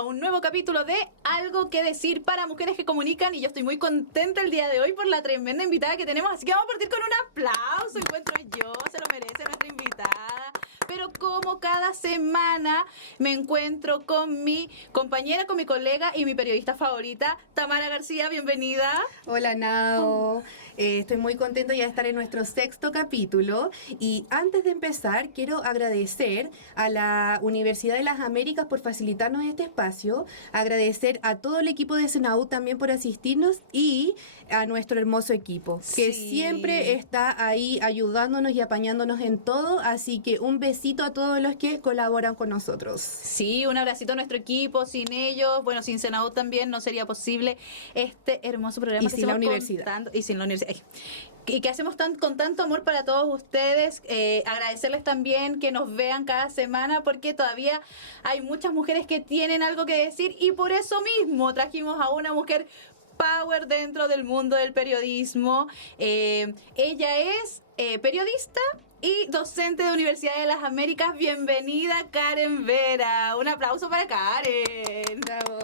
a un nuevo capítulo de Algo que Decir para Mujeres que Comunican, y yo estoy muy contenta el día de hoy por la tremenda invitada que tenemos, así que vamos a partir con un aplauso. Encuentro yo, se lo merece nuestra invitada. Pero como cada semana me encuentro con mi compañera, con mi colega y mi periodista favorita, Tamara García, bienvenida. Hola, Nao. Estoy muy contenta ya de estar en nuestro 6º capítulo. Y antes de empezar, quiero agradecer a la Universidad de las Américas por facilitarnos este espacio, agradecer a todo el equipo de SENAU también por asistirnos y a nuestro hermoso equipo, que siempre está ahí ayudándonos y apañándonos en todo. Así que un besito a todos los que colaboran con nosotros. Sí, un abracito a nuestro equipo. Sin ellos, bueno, sin SENAU también no sería posible este hermoso programa. Y que sin la hacemos universidad. Y sin la universidad. Y que hacemos con tanto amor para todos ustedes. Agradecerles también que nos vean cada semana, porque todavía hay muchas mujeres que tienen algo que decir, y por eso mismo trajimos a una mujer power dentro del mundo del periodismo. Ella es periodista y docente de Universidad de las Américas. Bienvenida, Karen Vera. Un aplauso para Karen. Bravo.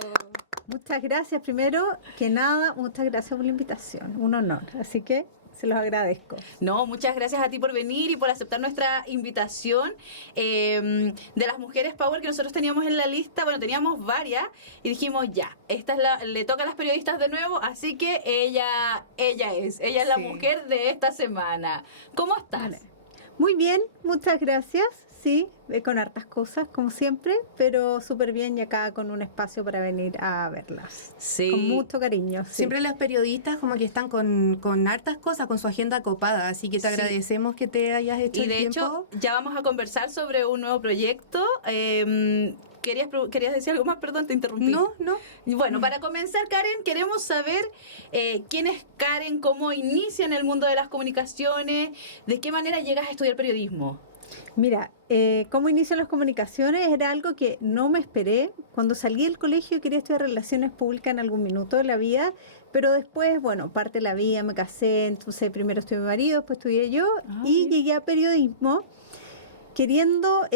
Muchas gracias. Primero que nada, muchas gracias por la invitación. Un honor. Así que se los agradezco. No, muchas gracias a ti por venir y por aceptar nuestra invitación. De las mujeres power que nosotros teníamos en la lista, bueno, teníamos varias, y dijimos ya, esta es le toca a las periodistas de nuevo, así que ella es la mujer de esta semana. ¿Cómo estás? Vale. Muy bien, muchas gracias. Sí, con hartas cosas, como siempre, pero súper bien, y acá con un espacio para venir a verlas. Sí. Con mucho cariño. Sí. Siempre los periodistas como que están con hartas cosas, con su agenda copada, así que te agradecemos que te hayas hecho y de el tiempo. hecho, ya vamos a conversar sobre un nuevo proyecto. ¿Querías decir algo más? Perdón, te interrumpí. No. Bueno, para comenzar, Karen, queremos saber quién es Karen, cómo inicia en el mundo de las comunicaciones, de qué manera llegas a estudiar periodismo. Mira, cómo inician las comunicaciones era algo que no me esperé. Cuando salí del colegio quería estudiar relaciones públicas en algún minuto de la vida, pero después, bueno, parte de la vida, me casé, entonces primero estudié mi marido, después estudié yo, y llegué a periodismo queriendo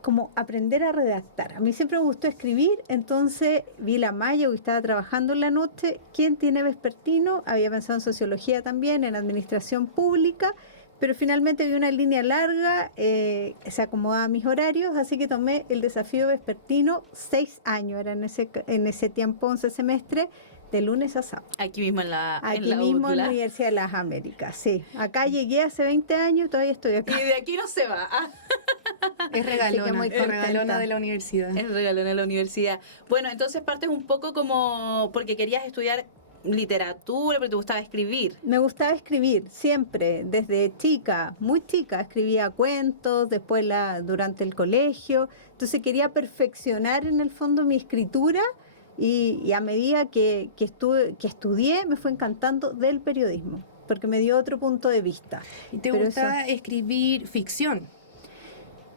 como aprender a redactar. A mí siempre me gustó escribir, entonces vi La Maya, que estaba trabajando en la noche. ¿Quién tiene vespertino? Había pensado en sociología también, en administración pública, pero finalmente vi una línea larga, se acomodaba a mis horarios, así que tomé el desafío vespertino. 6 años, era en ese tiempo 11 semestres, de lunes a sábado. Aquí mismo en la mismo en la Universidad de las Américas, sí. Acá llegué hace 20 años y todavía estoy acá. Y de aquí no se va. Es regalona, muy es regalona contenta. de la universidad. Es regalón en la universidad. Bueno, entonces partes un poco como porque querías estudiar literatura, pero te gustaba escribir. Me gustaba escribir siempre, desde chica, muy chica, escribía cuentos, después durante el colegio, entonces quería perfeccionar en el fondo mi escritura, y a medida que estudié me fue encantando del periodismo, porque me dio otro punto de vista. ¿Y te Pero gusta escribir ficción?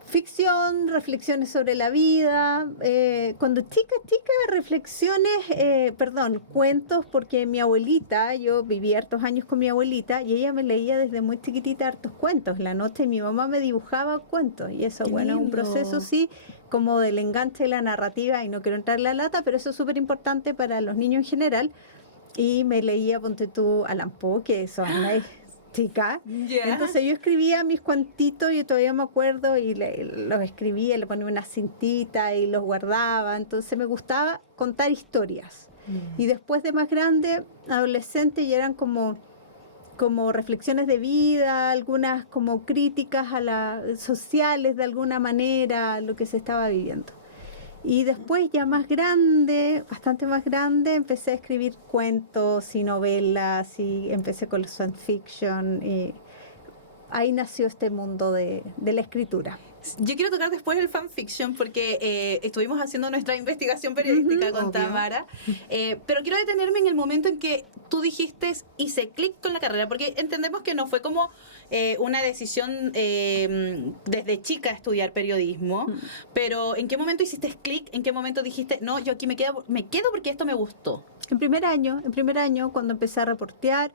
Ficción, reflexiones sobre la vida, cuando chica, cuentos, porque mi abuelita, yo viví hartos años con mi abuelita, y ella me leía desde muy chiquitita hartos cuentos. La noche mi mamá me dibujaba cuentos, y eso, ¡Qué bueno, es un lindo! proceso, sí, como del enganche de la narrativa, y no quiero entrar en la lata, pero eso es súper importante para los niños en general. Y me leía, ponte tú, Allan Poe, que son chica. Yeah. Entonces yo escribía mis cuentitos, yo todavía me acuerdo, y los escribía, le ponía una cintita y los guardaba. Entonces me gustaba contar historias. Y después de más grande, adolescente, ya eran como reflexiones de vida, algunas como críticas sociales de alguna manera, lo que se estaba viviendo. Y después, ya más grande, bastante más grande, empecé a escribir cuentos y novelas, y empecé con los fanfiction, y ahí nació este mundo de la escritura. Yo quiero tocar después el fanfiction, porque estuvimos haciendo nuestra investigación periodística con obvio. Tamara, pero quiero detenerme en el momento en que tú dijiste hice clic con la carrera, porque entendemos que no fue como una decisión desde chica estudiar periodismo, pero ¿en qué momento hiciste clic? ¿En qué momento dijiste, no, yo aquí me quedo porque esto me gustó? En primer año, cuando empecé a reportear,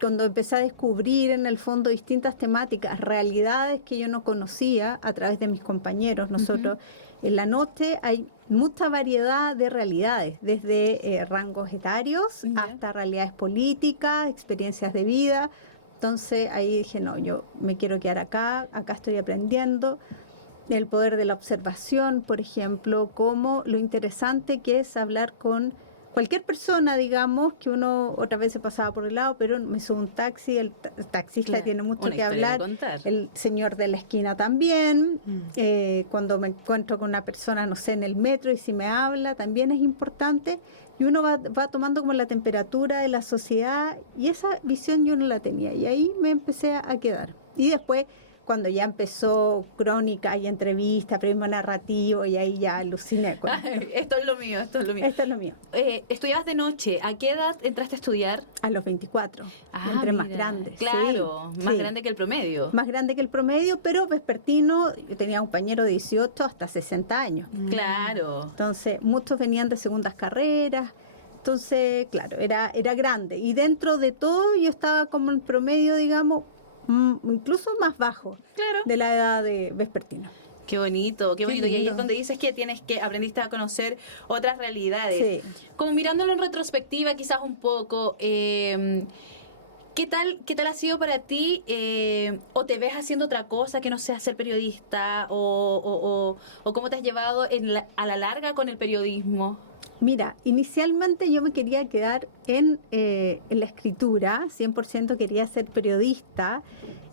cuando empecé a descubrir en el fondo distintas temáticas, realidades que yo no conocía a través de mis compañeros. Nosotros En la noche hay mucha variedad de realidades, desde rangos etarios Ya. hasta realidades políticas, experiencias de vida. Entonces ahí dije, no, yo me quiero quedar acá estoy aprendiendo. El poder de la observación, por ejemplo, como lo interesante que es hablar con cualquier persona, digamos, que uno otra vez se pasaba por el lado, pero me subo a un taxi, el taxista Claro, tiene mucho una que historia hablar, contar. el señor de la esquina también, cuando me encuentro con una persona, no sé, en el metro y si me habla, también es importante, y uno va tomando como la temperatura de la sociedad, y esa visión yo no la tenía, y ahí me empecé a quedar. Y después, cuando ya empezó crónica y entrevista, periodismo narrativo, y ahí ya aluciné con Esto es lo mío, esto es lo mío. esto es lo mío. Estudiabas de noche. ¿A qué edad entraste a estudiar? A los 24, entré más Mira, grande. Claro, sí, más sí. grande que el promedio. Más grande que el promedio, pero vespertino, yo tenía un compañero de 18 hasta 60 años. Claro. Entonces, muchos venían de segundas carreras. Entonces, claro, era grande. Y dentro de todo, yo estaba como en promedio, digamos, incluso más bajo Claro. de la edad de vespertino. Qué bonito, qué bonito. Y ahí lindo. es donde dices que aprendiste a conocer otras realidades. Sí. Como mirándolo en retrospectiva, quizás un poco, ¿qué tal ha sido para ti? ¿O te ves haciendo otra cosa que no sea ser periodista? ¿O cómo te has llevado a la larga con el periodismo? Mira, inicialmente yo me quería quedar en la escritura, 100% quería ser periodista.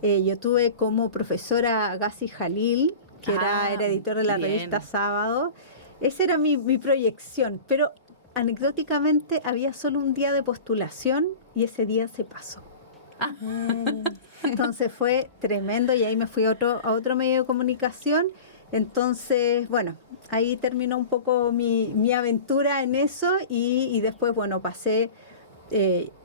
Yo tuve como profesora a Gassi Jalil, que era editor de la bien. revista Sábado. Esa era mi proyección, pero anecdóticamente había solo un día de postulación y ese día se pasó. Entonces fue tremendo y ahí me fui a otro medio de comunicación. Entonces, bueno, ahí terminó un poco mi aventura en eso y después, bueno, pasé.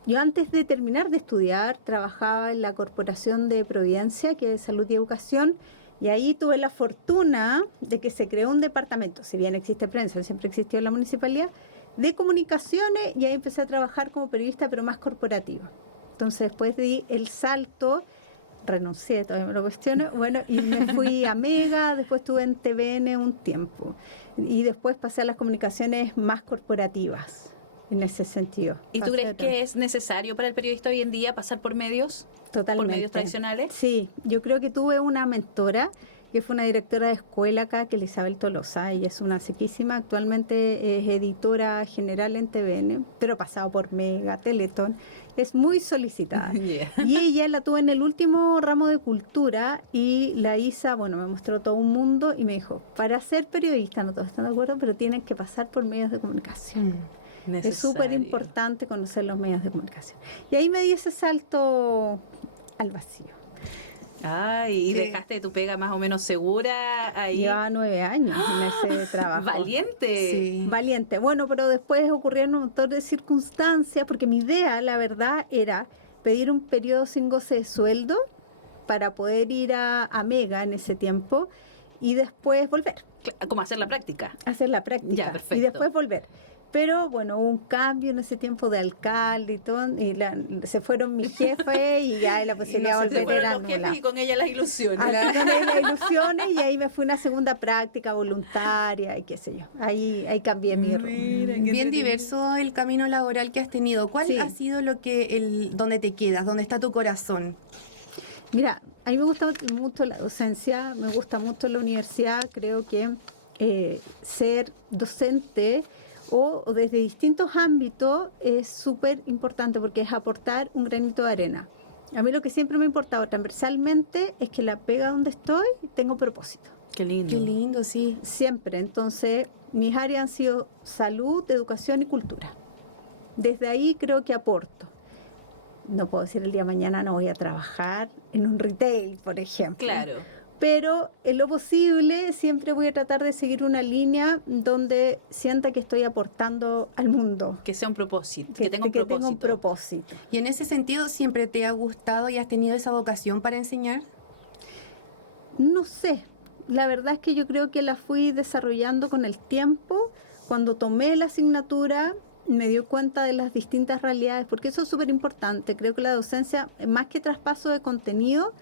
Yo antes de terminar de estudiar trabajaba en la Corporación de Providencia, que es Salud y Educación, y ahí tuve la fortuna de que se creó un departamento, si bien existe prensa, siempre existió en la municipalidad, de comunicaciones, y ahí empecé a trabajar como periodista, pero más corporativa. Entonces después di el salto, renuncié, todavía me lo cuestiono, bueno, y me fui a Mega, después estuve en TVN un tiempo, y después pasé a las comunicaciones más corporativas, en ese sentido. ¿Y tú crees que es necesario para el periodista hoy en día pasar por medios? Totalmente. ¿Por medios tradicionales? Sí, yo creo que tuve una mentora que fue una directora de escuela acá, que es Isabel Tolosa. Ella es una sequísima, actualmente es editora general en TVN, pero ha pasado por Mega, Teletón, es muy solicitada. Yeah. Y ella la tuve en el último ramo de cultura y la Isa, bueno, me mostró todo un mundo y me dijo, para ser periodista, no todos están de acuerdo, pero tienen que pasar por medios de comunicación. Es súper importante conocer los medios de comunicación. Y ahí me di ese salto al vacío. Ay, ¿y dejaste tu pega más o menos segura ahí? Llevaba 9 años en ese trabajo. ¡Valiente! Sí. Valiente. Bueno, pero después ocurrieron un montón de circunstancias, porque mi idea, la verdad, era pedir un periodo sin goce de sueldo para poder ir a Mega en ese tiempo y después volver. ¿Cómo hacer la práctica? Hacer la práctica. Ya, perfecto. Y después volver. Pero bueno, hubo un cambio en ese tiempo de alcalde y todo, y se fueron mis jefes y ya la posibilidad de volver era nula. Y con ella las ilusiones. Así con las ilusiones y ahí me fui a una segunda práctica voluntaria y qué sé yo. Ahí cambié mi rumbo. Bien diverso el camino laboral que has tenido. ¿Cuál Sí. ha sido donde te quedas, donde está tu corazón? Mira, a mí me gusta mucho la docencia, me gusta mucho la universidad, creo que ser docente o desde distintos ámbitos es súper importante porque es aportar un granito de arena. A mí lo que siempre me ha importado transversalmente es que la pega donde estoy tengo propósito. Qué lindo. Qué lindo, sí. Siempre. Entonces, mis áreas han sido salud, educación y cultura. Desde ahí creo que aporto. No puedo decir el día de mañana no voy a trabajar en un retail, por ejemplo. Claro. Pero en lo posible siempre voy a tratar de seguir una línea donde sienta que estoy aportando al mundo. Que sea un propósito, que tenga un propósito. Tenga un propósito. Y en ese sentido, ¿siempre te ha gustado y has tenido esa vocación para enseñar? No sé, la verdad es que yo creo que la fui desarrollando con el tiempo. Cuando tomé la asignatura me dio cuenta de las distintas realidades, porque eso es súper importante. Creo que la docencia, más que traspaso de contenido,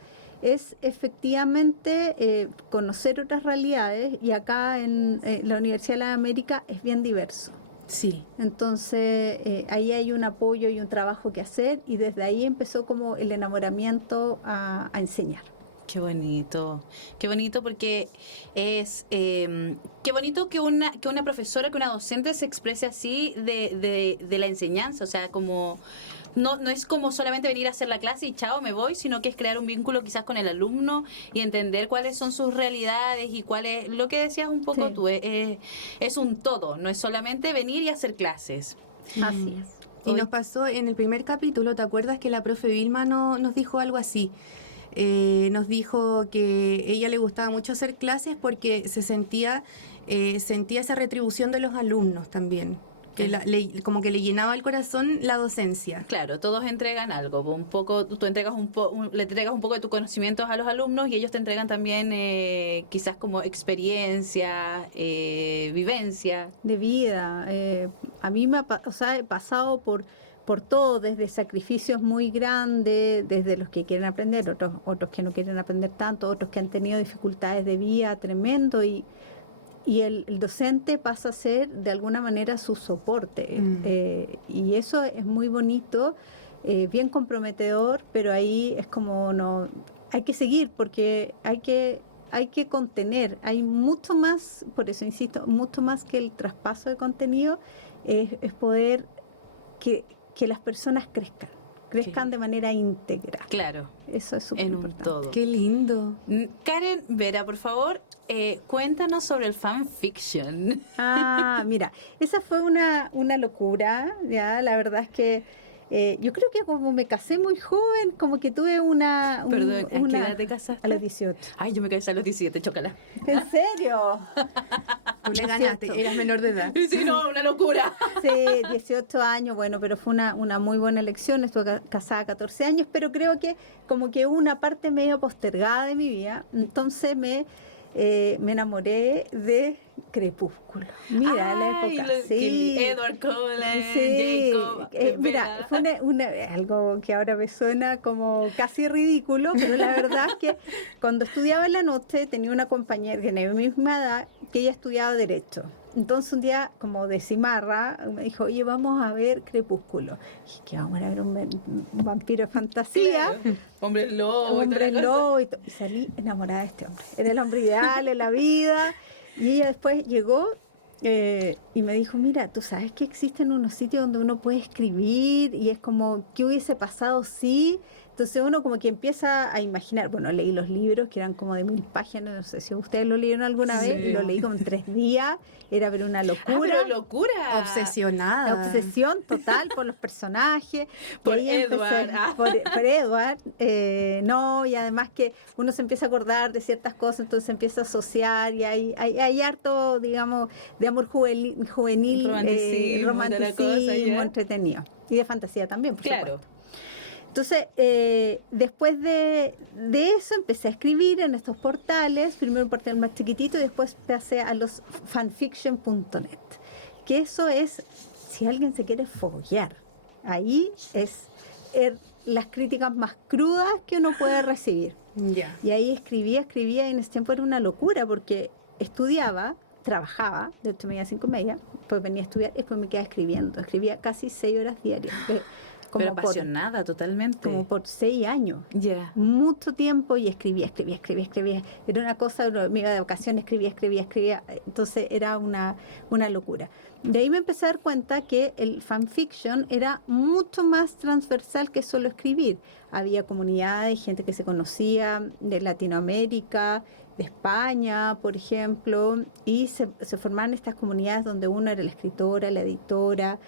es efectivamente conocer otras realidades, y acá en la Universidad de la América es bien diverso. Sí. Entonces ahí hay un apoyo y un trabajo que hacer, y desde ahí empezó como el enamoramiento a enseñar. Qué bonito porque qué bonito que una profesora, que una docente se exprese así de la enseñanza, o sea, como no es como solamente venir a hacer la clase y chao, me voy, sino que es crear un vínculo quizás con el alumno y entender cuáles son sus realidades y cuál es, lo que decías un poco Sí. tú, es un todo, no es solamente venir y hacer clases. Así es. Y Hoy- nos pasó en el primer capítulo, ¿te acuerdas que la profe Vilma nos dijo algo así? Nos dijo que ella le gustaba mucho hacer clases porque sentía esa retribución de los alumnos también, que como que le llenaba el corazón la docencia. Claro, todos entregan algo, un poco, tú entregas le entregas un poco de tus conocimientos a los alumnos y ellos te entregan también quizás como experiencia, vivencia. De vida. A mí o sea, he pasado por todo, desde sacrificios muy grandes, desde los que quieren aprender, otros que no quieren aprender tanto, otros que han tenido dificultades de vida tremendo, y el docente pasa a ser de alguna manera su soporte. Y eso es muy bonito, bien comprometedor, pero ahí es como no, hay que seguir porque hay que contener, hay mucho más, por eso insisto, mucho más que el traspaso de contenido, es poder que las personas crezcan de manera íntegra. Claro, Eso es súper en un importante. todo. Qué lindo. Karen Vera, por favor, cuéntanos sobre el fanfiction. Ah, mira, esa fue una locura, ya, la verdad es que yo creo que como me casé muy joven, como que tuve Perdón, ¿a qué edad te casaste? A los 18. Ay, yo me casé a los 17, chócala. ¿En serio? Tú le ganaste, 18. eras menor de edad. Sí, no, una locura. Sí, 18 años, bueno, pero fue una muy buena elección. Estuve casada 14 años, pero creo que como que hubo una parte medio postergada de mi vida. Entonces me enamoré de Crepúsculo. Mira, la Ay, época. Sí. Edward Cullen, Sí, Jacob. mira, fue algo que ahora me suena como casi ridículo, pero la verdad es que cuando estudiaba en la noche tenía una compañera de mi misma edad que ella estudiaba Derecho. Entonces un día, como de cimarra, me dijo, oye, vamos a ver Crepúsculo. Y dije, que vamos a ver un vampiro de fantasía. Claro. Hombre lobo. Hombre lobo, y salí enamorada de este hombre. Era el hombre ideal en la vida. Y ella después llegó y me dijo, mira, tú sabes que existen unos sitios donde uno puede escribir y es como, ¿qué hubiese pasado si? Entonces uno como que empieza a imaginar, bueno, leí los libros que eran como de 1000 páginas, no sé si ustedes lo leyeron alguna vez, y lo leí como en 3 días, era pero una locura. Pero locura. Obsesionada. La obsesión total por los personajes. Por Y ahí Edward. Por Edward. No, y además que uno se empieza a acordar de ciertas cosas, entonces se empieza a asociar, y hay harto, digamos, de amor juvenil, romanticismo, entretenido. Y de fantasía también, por supuesto. Entonces, después de eso empecé a escribir en estos portales, primero un portal más chiquitito y después pasé a los fanfiction.net, que eso es, si alguien se quiere foguear, ahí es las críticas más crudas que uno puede recibir. Ya. Y ahí escribía, y en ese tiempo era una locura porque estudiaba, trabajaba de 8:30 a 5:30, después venía a estudiar y después me quedaba escribiendo. Escribía casi 6 horas diarias. Pero apasionada totalmente. Como por 6 años. Ya. Mucho tiempo y escribía. Era una cosa, me iba de vacaciones, escribía. Entonces era una locura. De ahí me empecé a dar cuenta que el fanfiction era mucho más transversal que solo escribir. Había comunidades, gente que se conocía de Latinoamérica, de España, por ejemplo, y se formaban estas comunidades donde uno era la escritora, la editora.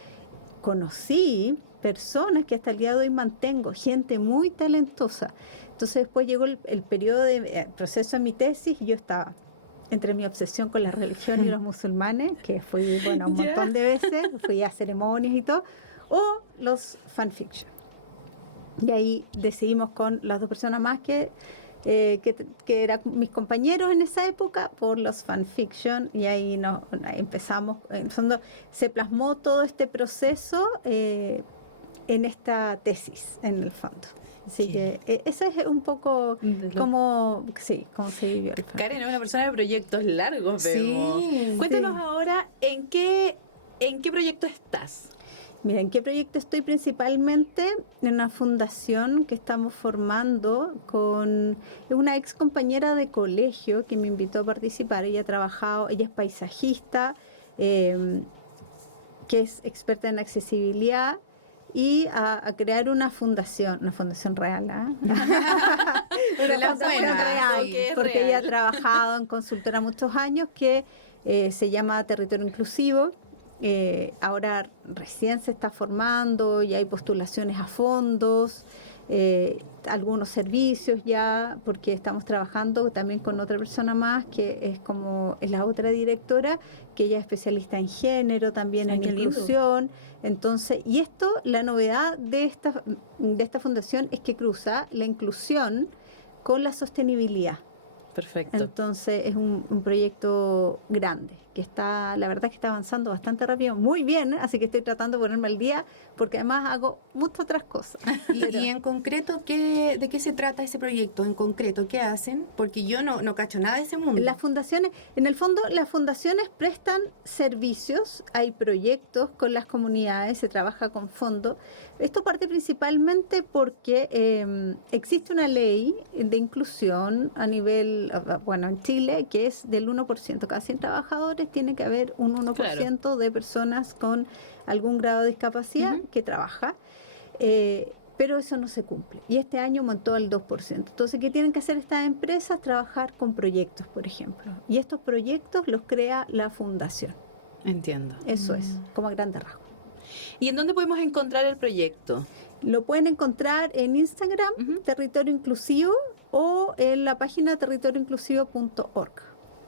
Conocí personas que hasta el día de hoy mantengo, gente muy talentosa. Entonces después llegó el periodo de proceso de mi tesis y yo estaba entre mi obsesión con la religión y los musulmanes, que fui, bueno, un montón de veces, fui a ceremonias y todo, o los fanfiction. Y ahí decidimos con las 2 personas más que eran mis compañeros en esa época, por los fanfiction, y ahí empezamos, en el fondo se plasmó todo este proceso en esta tesis, en el fondo. Así que ese es un poco cómo se vivió el FAP. Karen es una persona de proyectos largos, vemos. Sí, Cuéntanos ahora en qué proyecto estás. Mira, ¿en qué proyecto estoy? Principalmente en una fundación que estamos formando con una ex compañera de colegio que me invitó a participar. Ella es paisajista, que es experta en accesibilidad, y a crear una fundación real, ¿eh? Una fundación real, porque ella ha trabajado en consultora muchos años, que se llama Territorio Inclusivo. Ahora recién se está formando y hay postulaciones a fondos, algunos servicios ya, porque estamos trabajando también con otra persona más que es la otra directora, que ella es especialista en género, también en inclusión. Entonces, y la novedad de esta fundación es que cruza la inclusión con la sostenibilidad. Perfecto. Entonces es un proyecto grande, que la verdad que está avanzando bastante rápido, muy bien, así que estoy tratando de ponerme al día, porque además hago muchas otras cosas. Y en concreto, ¿de qué se trata ese proyecto? En concreto, ¿qué hacen? Porque yo no cacho nada de ese mundo. Las fundaciones, en el fondo, las fundaciones prestan servicios, hay proyectos con las comunidades, se trabaja con fondos. Esto parte principalmente porque existe una ley de inclusión a nivel, en Chile, que es del 1%. Cada 100 trabajadores tiene que haber un 1% de personas con algún grado de discapacidad que trabaja. Pero eso no se cumple. Y este año aumentó al 2%. Entonces, ¿qué tienen que hacer estas empresas? Trabajar con proyectos, por ejemplo. Y estos proyectos los crea la fundación. Entiendo. Eso es, como a grandes rasgos. ¿Y en dónde podemos encontrar el proyecto? Lo pueden encontrar en Instagram, Territorio Inclusivo, o en la página territorioinclusivo.org.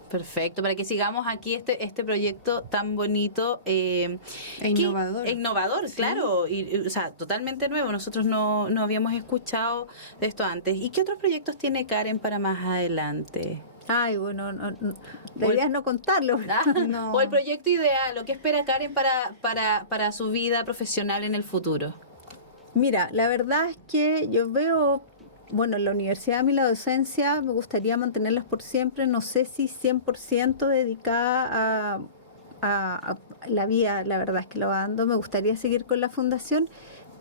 Perfecto, para que sigamos aquí este proyecto tan bonito innovador. Innovador, sí. Claro, o sea, totalmente nuevo. Nosotros no habíamos escuchado de esto antes. ¿Y qué otros proyectos tiene Karen para más adelante? Ay, bueno, la idea es no contarlo. No. O el proyecto ideal, lo que espera Karen para su vida profesional en el futuro. Mira, la verdad es que yo veo, en la universidad, a mí la docencia me gustaría mantenerlas por siempre. No sé si 100% dedicada a la vida, la verdad es que lo ando. Me gustaría seguir con la fundación,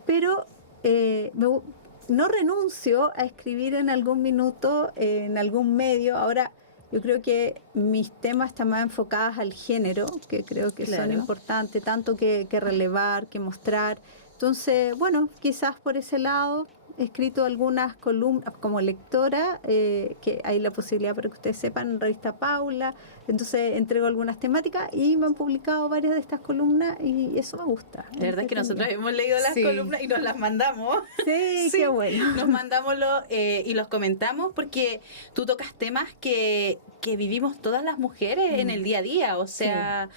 pero no renuncio a escribir en algún minuto, en algún medio. Ahora, yo creo que mis temas están más enfocados al género, que creo que son importantes, tanto que relevar, que mostrar. Entonces, quizás por ese lado he escrito algunas columnas como lectora, que hay la posibilidad, para que ustedes sepan, en Revista Paula. Entonces entrego algunas temáticas y me han publicado varias de estas columnas y eso me gusta. La verdad es que nosotros hemos leído las columnas y nos las mandamos. Sí, qué bueno. Nos mandamos y los comentamos porque tú tocas temas que vivimos todas las mujeres en el día a día, o sea,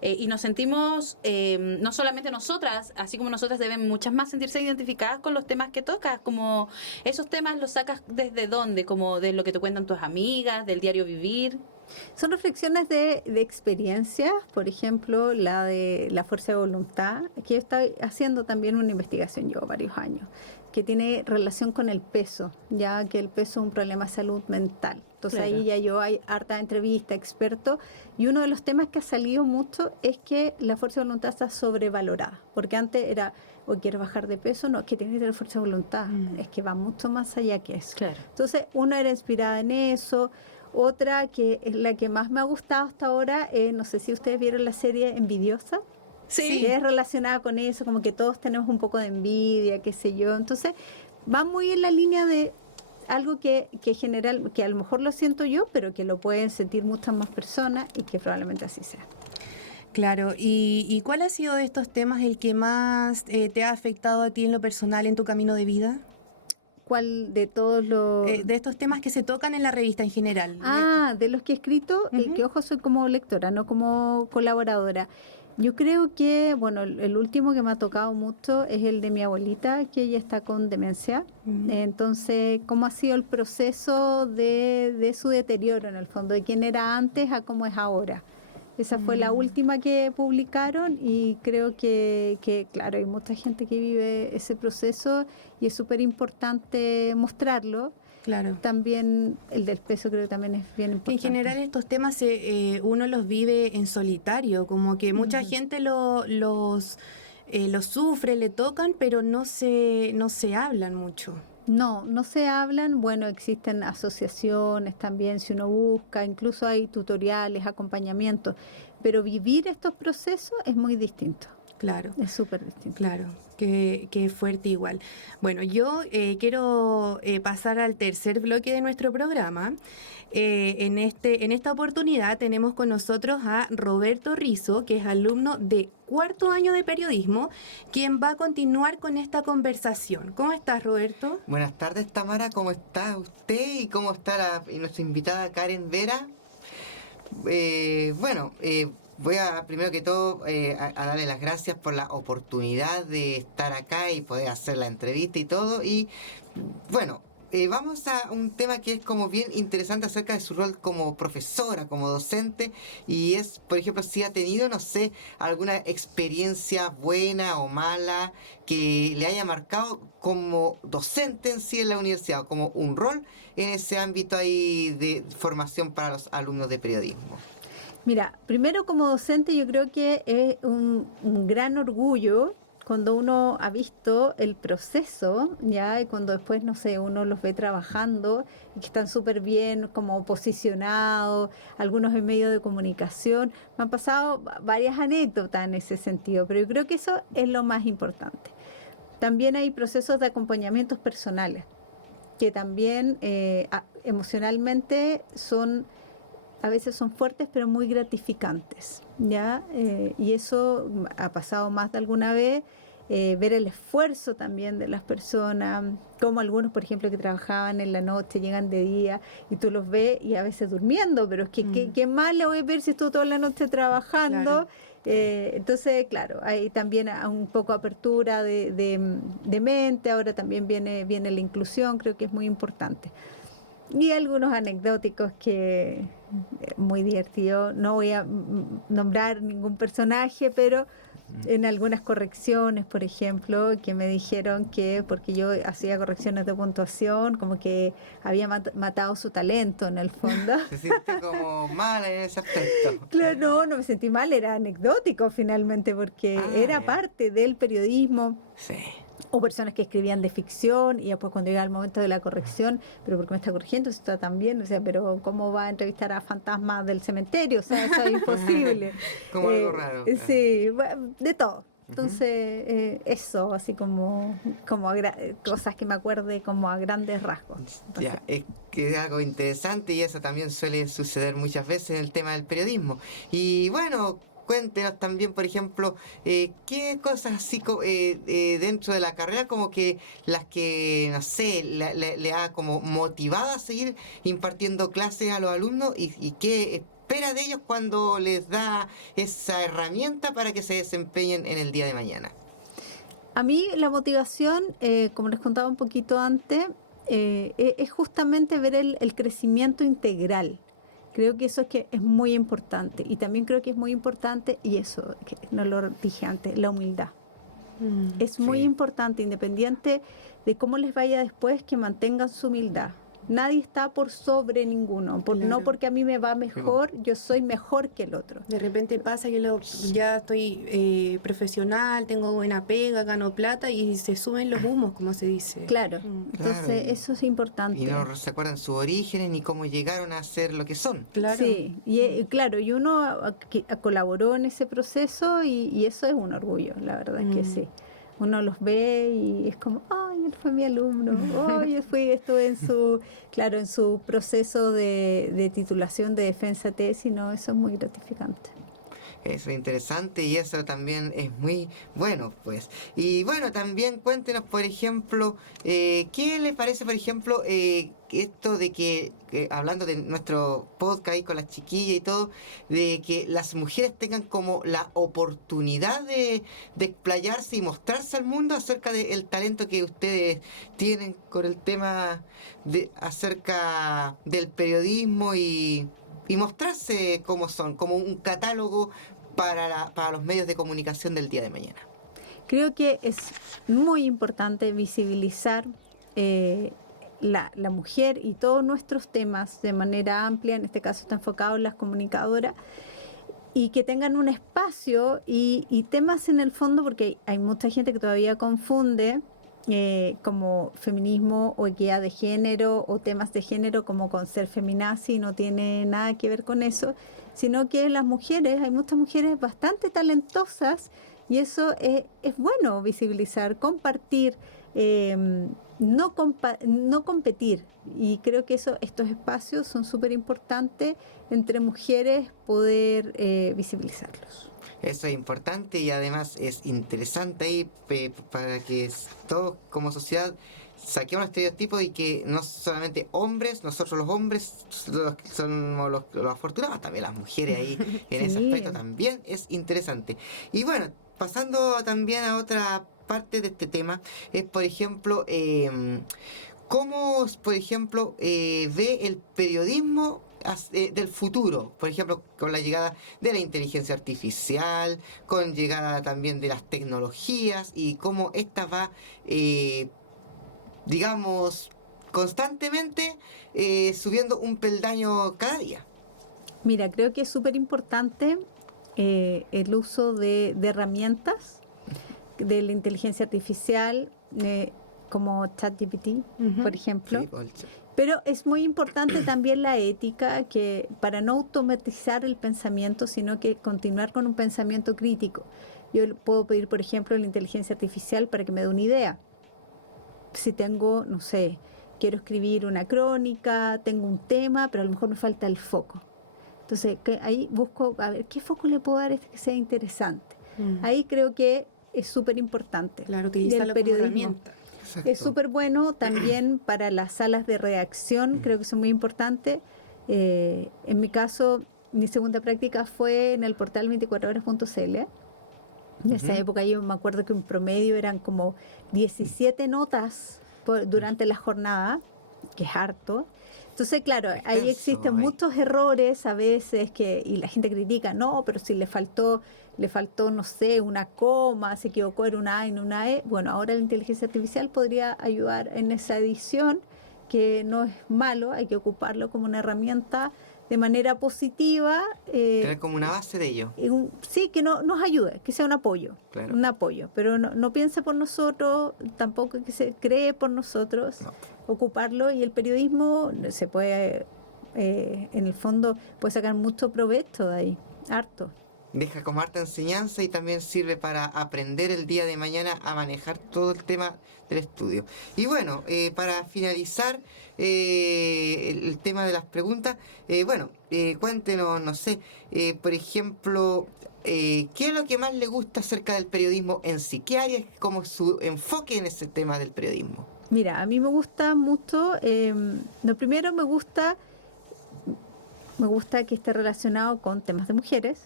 y nos sentimos, no solamente nosotras, así como nosotras deben muchas más sentirse identificadas con los temas que tocas, como esos temas los sacas desde dónde, como de lo que te cuentan tus amigas, del diario vivir. Son reflexiones de experiencias, por ejemplo, la de la fuerza de voluntad, que yo estoy haciendo también una investigación, llevo varios años, que tiene relación con el peso, ya que el peso es un problema de salud mental. Entonces ahí ya hay harta entrevista, expertos, y uno de los temas que ha salido mucho es que la fuerza de voluntad está sobrevalorada, porque antes era, quiero bajar de peso, no, es que tienes que tener fuerza de voluntad, es que va mucho más allá que eso. Claro. Entonces una era inspirada en eso. Otra que es la que más me ha gustado hasta ahora, no sé si ustedes vieron la serie Envidiosa. Sí. Que es relacionada con eso, como que todos tenemos un poco de envidia, qué sé yo. Entonces, va muy en la línea de algo que a lo mejor lo siento yo, pero que lo pueden sentir muchas más personas y que probablemente así sea. Claro, ¿y cuál ha sido de estos temas el que más te ha afectado a ti en lo personal, en tu camino de vida? ¿Cuál de todos los...? De estos temas que se tocan en la revista en general. De los que he escrito, que ojo, soy como lectora, no como colaboradora. Yo creo que, el último que me ha tocado mucho es el de mi abuelita, que ella está con demencia. Entonces, ¿cómo ha sido el proceso de su deterioro, en el fondo? De quién era antes a cómo es ahora. Esa fue la última que publicaron y creo que, claro, hay mucha gente que vive ese proceso y es súper importante mostrarlo. Claro. También el del peso creo que también es bien importante. En general estos temas uno los vive en solitario, como que mucha gente los sufre, le tocan, pero no se hablan mucho. No se hablan. Bueno, existen asociaciones también, si uno busca, incluso hay tutoriales, acompañamientos, pero vivir estos procesos es muy distinto. Claro. Es súper distinto. Claro, que fuerte igual. Bueno, yo quiero pasar al tercer bloque de nuestro programa. En esta oportunidad tenemos con nosotros a Roberto Rizo, que es alumno de 4º año de periodismo, quien va a continuar con esta conversación. ¿Cómo estás, Roberto? Buenas tardes, Tamara. ¿Cómo está usted y cómo está nuestra invitada Karen Vera? Voy a, primero que todo, a darle las gracias por la oportunidad de estar acá y poder hacer la entrevista y todo. Y bueno, vamos a un tema que es como bien interesante acerca de su rol como profesora, como docente. Y es, por ejemplo, si ha tenido, no sé, alguna experiencia buena o mala que le haya marcado como docente en sí en la universidad, o como un rol en ese ámbito ahí de formación para los alumnos de periodismo. Mira, primero como docente yo creo que es un gran orgullo cuando uno ha visto el proceso, ya, y cuando después, no sé, uno los ve trabajando y que están súper bien como posicionados, algunos en medios de comunicación. Me han pasado varias anécdotas en ese sentido, pero yo creo que eso es lo más importante. También hay procesos de acompañamientos personales que también emocionalmente a veces son fuertes pero muy gratificantes, ¿ya? Y eso ha pasado más de alguna vez, ver el esfuerzo también de las personas, como algunos, por ejemplo, que trabajaban en la noche, llegan de día y tú los ves y a veces durmiendo, pero es que ¿qué más le voy a ver si estuvo toda la noche trabajando? Claro. Entonces, claro, hay también un poco apertura de mente, ahora también viene la inclusión, creo que es muy importante. Y algunos anecdóticos que muy divertido. No voy a nombrar ningún personaje, pero en algunas correcciones, por ejemplo, que me dijeron que porque yo hacía correcciones de puntuación, como que había matado su talento en el fondo. Se siente como mal en ese aspecto. Claro, no me sentí mal, era anecdótico finalmente, porque era parte del periodismo. Sí. O personas que escribían de ficción y después cuando llega el momento de la corrección, pero ¿por qué me está corrigiendo? Eso está tan bien, o sea, pero ¿cómo va a entrevistar a fantasmas del cementerio? O sea, eso es imposible. Como algo raro. Claro. Sí, bueno, de todo. Entonces, eso, así como cosas que me acuerde como a grandes rasgos. Ya, es que es algo interesante y eso también suele suceder muchas veces en el tema del periodismo. Y bueno, cuéntenos también, por ejemplo, qué cosas así dentro de la carrera como que las que, no sé, le ha como motivado a seguir impartiendo clases a los alumnos y qué espera de ellos cuando les da esa herramienta para que se desempeñen en el día de mañana. A mí la motivación, como les contaba un poquito antes, es justamente ver el crecimiento integral. Creo que eso es muy importante. Y también creo que es muy importante, y eso, que no lo dije antes, la humildad. Es muy importante, independiente de cómo les vaya después, que mantengan su humildad. Nadie está por sobre ninguno. Claro. No porque a mí me va mejor, yo soy mejor que el otro. De repente pasa que ya estoy profesional, tengo buena pega, gano plata y se suben los humos, como se dice. Claro, entonces Claro, eso es importante. Y no se acuerdan sus orígenes ni cómo llegaron a ser lo que son. Claro. Sí, y claro, y uno colaboró en ese proceso y eso es un orgullo, la verdad es que sí. Uno los ve y es como, ay, él fue mi alumno, ay, estuve en su proceso de titulación de defensa tesis, no, eso es muy gratificante. Eso es interesante y eso también es muy bueno, pues. Y bueno, también cuéntenos, por ejemplo, ¿qué le parece, por ejemplo, esto de que, hablando de nuestro podcast ahí con las chiquillas y todo, de que las mujeres tengan como la oportunidad de explayarse y mostrarse al mundo acerca del talento que ustedes tienen con el tema acerca del periodismo y y mostrarse como son, como un catálogo para los medios de comunicación del día de mañana. Creo que es muy importante visibilizar la mujer y todos nuestros temas de manera amplia. En este caso está enfocado en las comunicadoras, y que tengan un espacio y temas en el fondo, porque hay mucha gente que todavía confunde como feminismo o equidad de género o temas de género como con ser feminazi. No tiene nada que ver con eso, sino que las mujeres, hay muchas mujeres bastante talentosas, y eso es bueno visibilizar, compartir, no competir. Y creo que estos espacios son súper importantes entre mujeres, poder visibilizarlos. Eso es importante y además es interesante ahí para que todos como sociedad saquemos los estereotipos y que no solamente hombres, nosotros los hombres somos los afortunados, también las mujeres ahí en ese Sí. aspecto también es interesante. Y bueno, pasando también a otra parte de este tema, es por ejemplo, cómo por ejemplo ve el periodismo del futuro, por ejemplo, con la llegada de la inteligencia artificial, con llegada también de las tecnologías y cómo esta va, digamos, constantemente subiendo un peldaño cada día. Mira, creo que es súper importante el uso de herramientas de la inteligencia artificial, como ChatGPT, por ejemplo. Sí, Pero es muy importante también la ética, que para no automatizar el pensamiento, sino que continuar con un pensamiento crítico. Yo puedo pedir, por ejemplo, la inteligencia artificial para que me dé una idea. Si tengo, no sé, quiero escribir una crónica, tengo un tema, pero a lo mejor me falta el foco. Entonces, ahí busco, a ver, ¿qué foco le puedo dar a este que sea interesante? Ahí creo que es súper importante. Claro, utilizarlo como herramienta. Es súper bueno también para las salas de redacción, creo que son muy importantes. En mi caso, mi segunda práctica fue en el portal 24horas.cl. En esa época yo me acuerdo que un promedio eran como 17 notas durante la jornada, que es harto. Entonces, claro, ahí existen muchos errores a veces y la gente critica, no, pero si le faltó, no sé, una coma, se equivocó en una A y en una E. Bueno, ahora la inteligencia artificial podría ayudar en esa edición, que no es malo, hay que ocuparlo como una herramienta de manera positiva. Tener como una base de ello. Sí, que nos ayude, que sea un apoyo, Claro. un apoyo, pero no piense por nosotros, tampoco que se cree por nosotros, No. ocuparlo. Y el periodismo se puede, en el fondo, puede sacar mucho provecho de ahí, harto. Deja como harta enseñanza y también sirve para aprender el día de mañana a manejar todo el tema del estudio. Y bueno, para finalizar el tema de las preguntas, cuéntenos, no sé, por ejemplo, ¿qué es lo que más le gusta acerca del periodismo en sí? ¿Qué área es como su enfoque en ese tema del periodismo? Mira, a mí me gusta mucho, lo primero me gusta que esté relacionado con temas de mujeres.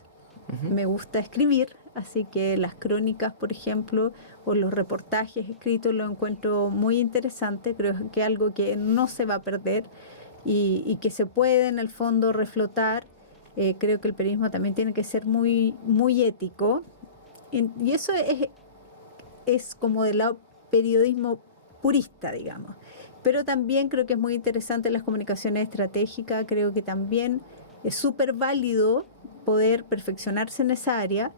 Me gusta escribir, así que las crónicas, por ejemplo, o los reportajes escritos lo encuentro muy interesante. Creo que es algo que no se va a perder y que se puede en el fondo reflotar. Creo que el periodismo también tiene que ser muy, muy ético. Y eso es como del lado periodismo purista, digamos. Pero también creo que es muy interesante las comunicaciones estratégicas. Creo que también es súper válido poder perfeccionarse en esa área,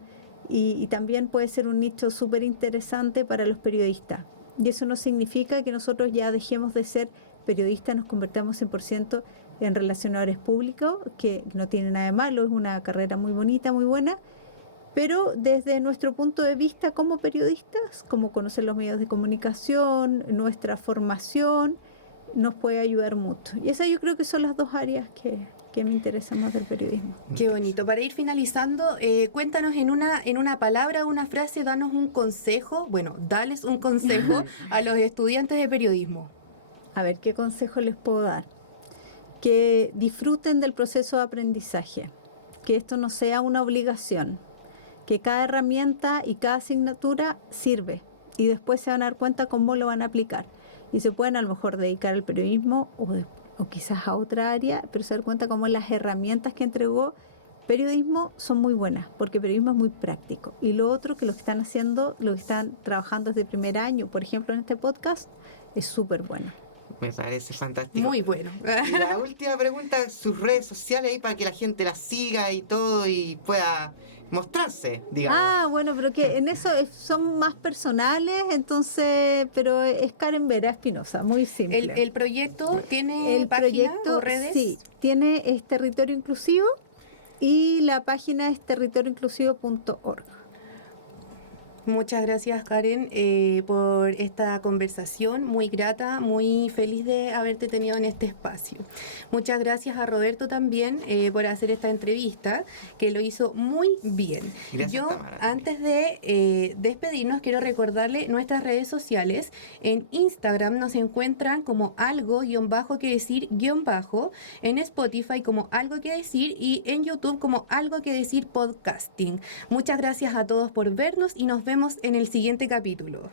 y también puede ser un nicho súper interesante para los periodistas. Y eso no significa que nosotros ya dejemos de ser periodistas, nos convertamos 100% en relacionadores públicos, que no tiene nada de malo, es una carrera muy bonita, muy buena, pero desde nuestro punto de vista como periodistas, como conocer los medios de comunicación, nuestra formación, nos puede ayudar mucho. Y esas yo creo que son las dos áreas que me interesan más del periodismo. Qué bonito. Para ir finalizando, cuéntanos en una palabra, una frase, danos un consejo, dales un consejo a los estudiantes de periodismo. A ver, ¿qué consejo les puedo dar? Que disfruten del proceso de aprendizaje, que esto no sea una obligación, que cada herramienta y cada asignatura sirve, y después se van a dar cuenta cómo lo van a aplicar. Y se pueden a lo mejor dedicar al periodismo o quizás a otra área, pero se dar cuenta cómo las herramientas que entregó periodismo son muy buenas, porque periodismo es muy práctico. Y lo otro, que lo que están haciendo, lo que están trabajando desde el primer año, por ejemplo, en este podcast, es súper bueno. Me parece fantástico. Muy bueno. Y la última pregunta, sus redes sociales ahí para que la gente las siga y todo y pueda mostrarse, digamos. Ah, bueno, pero que en eso son más personales, entonces, pero es Karen Vera Espinosa, muy simple. ¿El proyecto tiene El página proyecto, o redes? sí, tiene Territorio Inclusivo y la página es territoriainclusivo.org. Muchas gracias, Karen, por esta conversación muy grata, muy feliz de haberte tenido en este espacio. Muchas gracias a Roberto también por hacer esta entrevista, que lo hizo muy bien. Gracias, Yo, Tamara, antes de despedirnos, quiero recordarle nuestras redes sociales. En Instagram nos encuentran como algo-que decir-, en Spotify como algo que decir y en YouTube como algo que decir podcasting. Muchas gracias a todos por vernos y nos vemos en el siguiente capítulo.